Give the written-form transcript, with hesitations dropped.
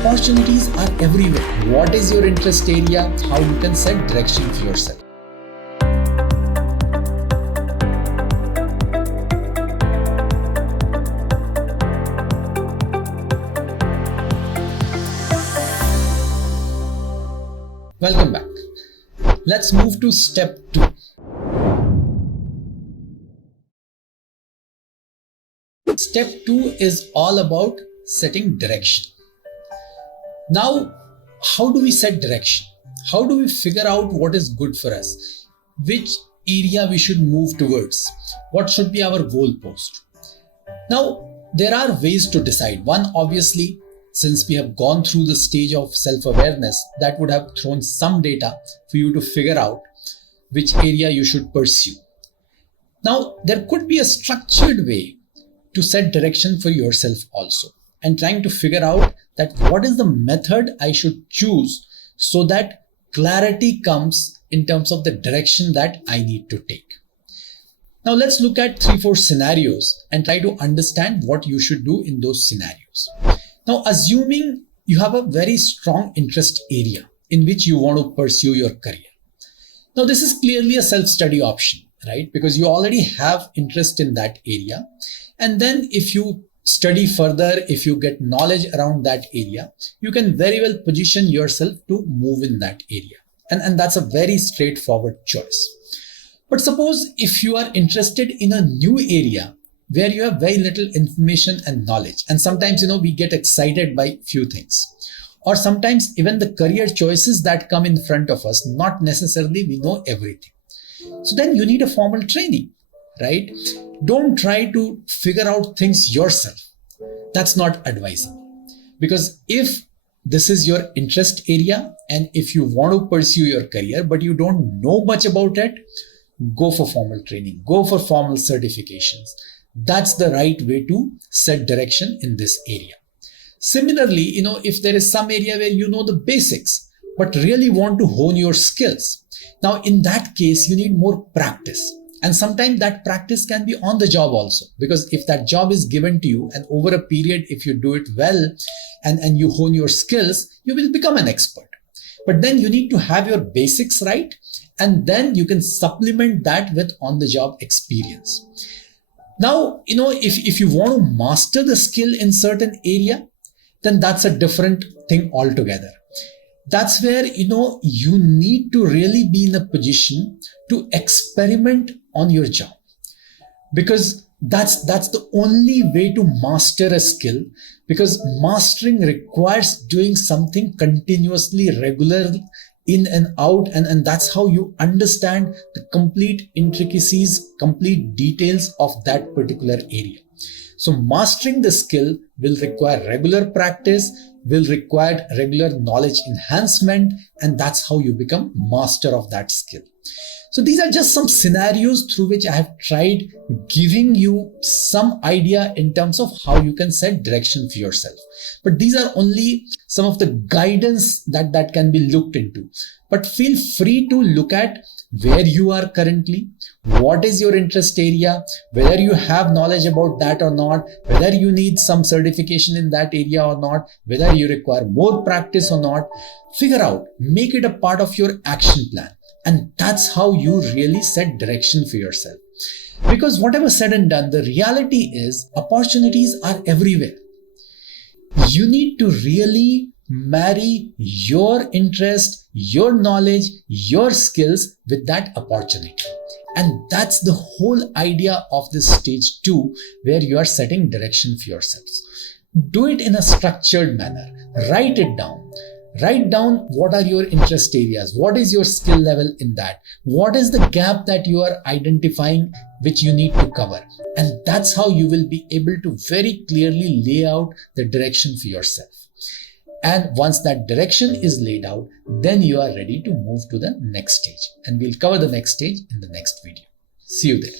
Opportunities are everywhere. What is your interest area? How you can set direction for yourself. Welcome back. Let's move to step 2. Step 2 is all about setting direction. Now, how do we set direction? How do we figure out what is good for us? Which area we should move towards? What should be our goalpost? Now, there are ways to decide. One, obviously, since we have gone through the stage of self-awareness, that would have thrown some data for you to figure out which area you should pursue. Now, there could be a structured way to set direction for yourself also, and trying to figure out that what is the method I should choose so that clarity comes in terms of the direction that I need to take. Now let's look at 3-4 scenarios and try to understand what you should do in those scenarios. Now, assuming you have a very strong interest area in which you want to pursue your career. Now, this is clearly a self-study option, right? Because you already have interest in that area. And then if you study further, if you get knowledge around that area, you can very well position yourself to move in that area. And that's a very straightforward choice. But suppose if you are interested in a new area where you have very little information and knowledge, and sometimes, we get excited by few things, or sometimes even the career choices that come in front of us, not necessarily we know everything. So then you need a formal training, right? Don't try to figure out things yourself. That's not advisable. Because if this is your interest area and if you want to pursue your career, but you don't know much about it, go for formal training, go for formal certifications. That's the right way to set direction in this area. Similarly, if there is some area where you know the basics, but really want to hone your skills. Now, in that case, you need more practice. And sometimes that practice can be on the job also, because if that job is given to you and over a period, if you do it well and you hone your skills, you will become an expert. But then you need to have your basics right, and then you can supplement that with on-the-job experience. Now, if you want to master the skill in certain area, then that's a different thing altogether. That's where, you need to really be in a position to experiment on your job, because that's the only way to master a skill, because mastering requires doing something continuously, regularly, in and out, and that's how you understand the complete intricacies, complete details of that particular area. So mastering the skill will require regular practice, will require regular knowledge enhancement, and that's how you become master of that skill. So these are just some scenarios through which I have tried giving you some idea in terms of how you can set direction for yourself. But these are only some of the guidance that can be looked into. But feel free to look at where you are currently, what is your interest area, whether you have knowledge about that or not, whether you need some certification in that area or not, whether you require more practice or not. Figure out, make it a part of your action plan. And that's how you really set direction for yourself. Because whatever said and done, the reality is opportunities are everywhere. You need to really marry your interest, your knowledge, your skills with that opportunity. And that's the whole idea of this stage 2, where you are setting direction for yourselves. Do it in a structured manner. Write it down. Write down what are your interest areas, what is your skill level in that, what is the gap that you are identifying which you need to cover. And that's how you will be able to very clearly lay out the direction for yourself. And once that direction is laid out, then you are ready to move to the next stage. And we'll cover the next stage in the next video. See you there.